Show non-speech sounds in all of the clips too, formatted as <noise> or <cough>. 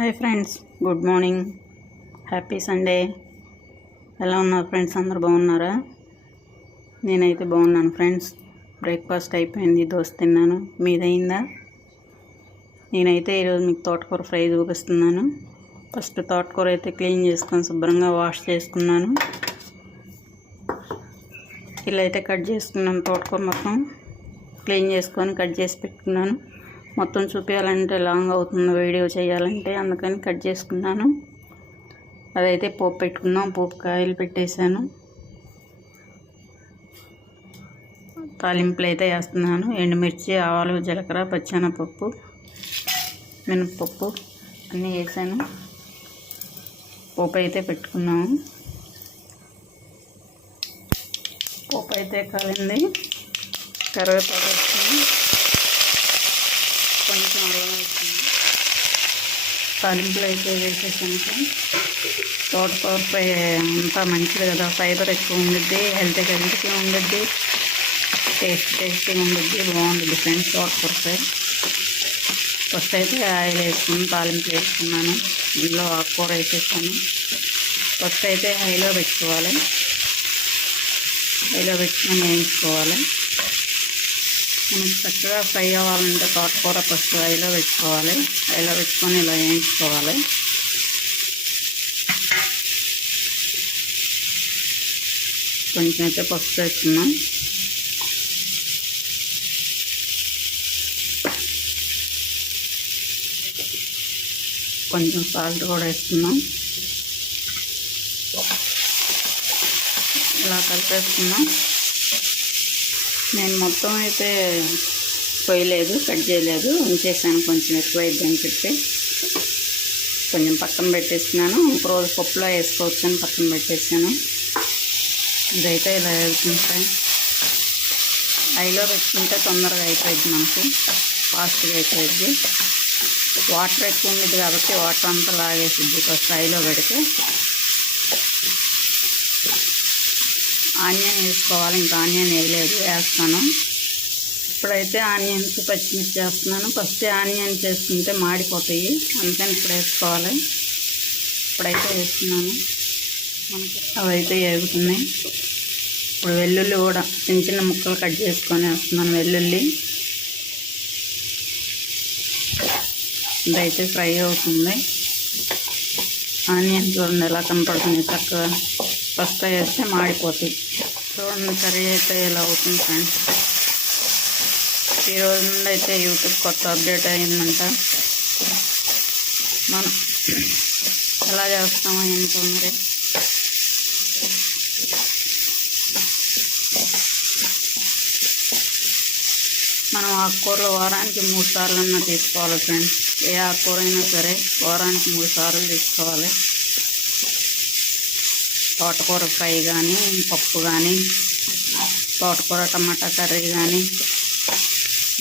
Hi friends good morning. Happy Sunday. ఎలా ఉన్నారు friends? అందరు బాగున్నారా? నేనైతే బాగున్నాను ఫ్రెండ్స్. బ్రేక్ఫాస్ట్ అయిపోయింది దోశ తిన్నాను. మీదయిందా? నేనైతే ఈరోజు మీకు తోటకూర ఫ్రై చూపిస్తున్నాను. ఫస్ట్ తోటకూర అయితే క్లీన్ చేసుకొని శుభ్రంగా వాష్ చేసుకున్నాను. ఇలా అయితే కట్ చేసుకున్నాను తోటకూర మొత్తం. క్లీన్ చేసుకొని కట్ చేసి పెట్టుకున్నాను. మొత్తం చూపించాలంటే లాంగ్ అవుతుంది వీడియో చేయాలంటే అందుకని కట్ చేసుకున్నాను. అదైతే పోపు పెట్టుకున్నాం పోపు కాయలు పెట్టేశాను. తాలింపులు అయితే వేస్తున్నాను. ఎండుమిర్చి ఆవాలు జీలకర్ర పచ్చెనపప్పు మినపప్పు అన్నీ వేసాను. పోపు అయితే పెట్టుకున్నాము. పోపు అయితే కాలింది. కరివేపాకు కొంచెం అరవై వేసుకున్నాం తాలింపులు అయితే వేసేసాను తోటకూర ఫ్రై అంతా మంచిది కదా ఫైబర్ ఎక్కువ ఉండిద్ది హెల్త్ హెల్త్గా ఉండిద్ది టేస్ట్ టేస్టీగా ఉండిద్ది బాగుంటుంది ఫ్రెండ్స్ తోటకూర ఫ్రై. ఫస్ట్ అయితే ఆయిల్ వేసుకుని తాలింపులు వేసుకున్నాను ఇందులో ఆకుకూర వేసేసాను. ఫస్ట్ అయితే హైలో పెట్టుకోవాలి. హైలో పెట్టుకొని వేయించుకోవాలి. మనకి చక్కగా ఫ్రై అవ్వాలంటే తోటకూర ఫస్ట్ ఐలో పెట్టుకోవాలి. ఐలో పెట్టుకొని ఇలా వేయించుకోవాలి. కొంచెం అయితే పసుపు వేస్తున్నాం కొంచెం సాల్ట్ కూడా వేస్తున్నాం ఇలా కలిపేస్తున్నాం నేను మొత్తం అయితే కొయ్యలేదు కట్ చేయలేదు. ఉంచేసాను కొంచెం ఎక్కువ అని చెప్పి. కొంచెం పక్కన పెట్టేసినాను ఒక రోజు పప్పులో వేసుకోవచ్చు అని పక్కన పెట్టేసాను ఇదైతే ఇలా వేసుకుంటాయి ఐలో పెట్టుకుంటే తొందరగా అయిపోయింది మనకు. ఫాస్ట్గా అయిపోయింది. వాటర్ ఎక్కువ ఉంది కాబట్టి వాటర్ అంతా లాగేసిద్ది ఫస్ట్ ఐలో పెడితే. ఆనియన్ వేసుకోవాలి. ఇంకా ఆనియన్ వేయలేదు. వేస్తాను. ఇప్పుడైతే ఆనియన్స్ పచ్చిమిర్చి వేస్తున్నాను. ఫస్ట్ ఆనియన్ చేసుకుంటే మాడిపోతాయి. అందుకని ఇప్పుడు వేసుకోవాలి. ఇప్పుడైతే వేస్తున్నాను. మనకి అవైతే వేగుతున్నాయి ఇప్పుడు వెల్లుల్లి కూడా చిన్న చిన్న ముక్కలు కట్ చేసుకొని వేస్తున్నాను వెల్లుల్లి. ఇదైతే ఫ్రై అవుతుంది. ఆనియన్ చూడండి ఎలా కనపడుతుంది చక్కగా పసుపు వేస్తే మాడిపోతాయి. చూడండి కర్రీ అయితే ఇలా అవుతుంది ఫ్రెండ్స్. ఈరోజు నుండి అయితే యూట్యూబ్ కొత్త అప్డేట్ అయిందంట. మనం ఎలా చేస్తామో ఏంటో మరి. మనం ఆకుకూరలు వారానికి మూడు సార్లు అన్నా తీసుకోవాలి ఫ్రెండ్స్. ఏ ఆకుకూర అయినా సరే వారానికి మూడు సార్లు తీసుకోవాలి. తోటకూర ఫ్రై కానీ పప్పు కానీ తోటకూర టమాటా కర్రీ కానీ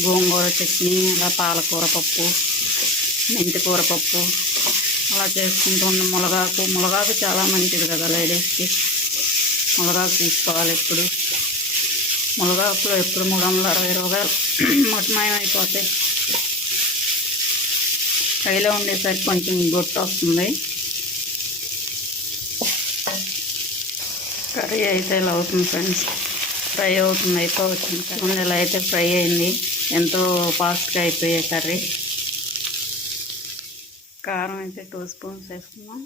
గోంగూర చట్నీ అలా పాలకూర పప్పు మెంతికూర పప్పు అలా చేసుకుంటూ ఉన్న మునగాకు. మునగాకు చాలా మంచిది కదా లేడీస్కి. మునగాకు తీసుకోవాలి ఎప్పుడు. మునగాకులో ఎప్పుడు మూడు వందల అరవై రూపాయలు <clears throat> మటమాయం అయిపోతాయి కైలో ఉండేసరికి కొంచెం గొట్టు వస్తుంది. కర్రీ అయితే ఇలా అవుతుంది ఫ్రెండ్స్. ఫ్రై అవుతుంది అయిపోవచ్చు ఇలా అయితే ఫ్రై అయింది. ఎంతో ఫాస్ట్గా అయిపోయే కర్రీ. కారం అయితే టూ స్పూన్స్ వేసుకున్నాం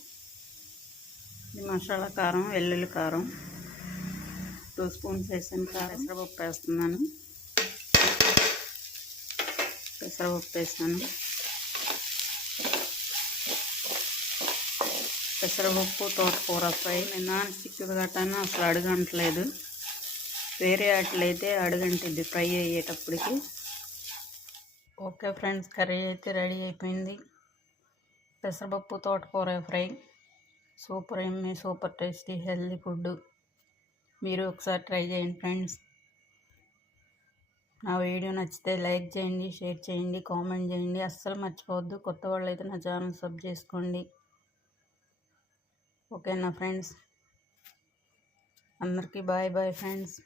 ఇది మసాలా కారం వెల్లుల్లి కారం. టూ స్పూన్స్ వేసాను. కారం పెసరపప్పు వేస్తున్నాను. పెసరపప్పు వేసాను. పెసరపప్పు తోటకూర ఫ్రై. నేను నాన్ స్టిక్ కట్టాను అసలు అడగంటలేదు. వేరే వాటిలైతే అడగంటుంది ఫ్రై అయ్యేటప్పటికి. ఓకే ఫ్రెండ్స్ కర్రీ అయితే రెడీ అయిపోయింది. పెసరపప్పు తోటకూర ఫ్రై. సూపర్ ఎమ్మి సూపర్ టేస్టీ హెల్దీ ఫుడ్ మీరు ఒకసారి ట్రై చేయండి ఫ్రెండ్స్. నా వీడియో నచ్చితే లైక్ చేయండి షేర్ చేయండి కామెంట్ చేయండి. అస్సలు మర్చిపోవద్దు. కొత్త వాళ్ళు అయితే నా ఛానల్ సబ్ చేసుకోండి. ఓకేనా ఫ్రెండ్స్ అందరికీ బాయ్ బాయ్ ఫ్రెండ్స్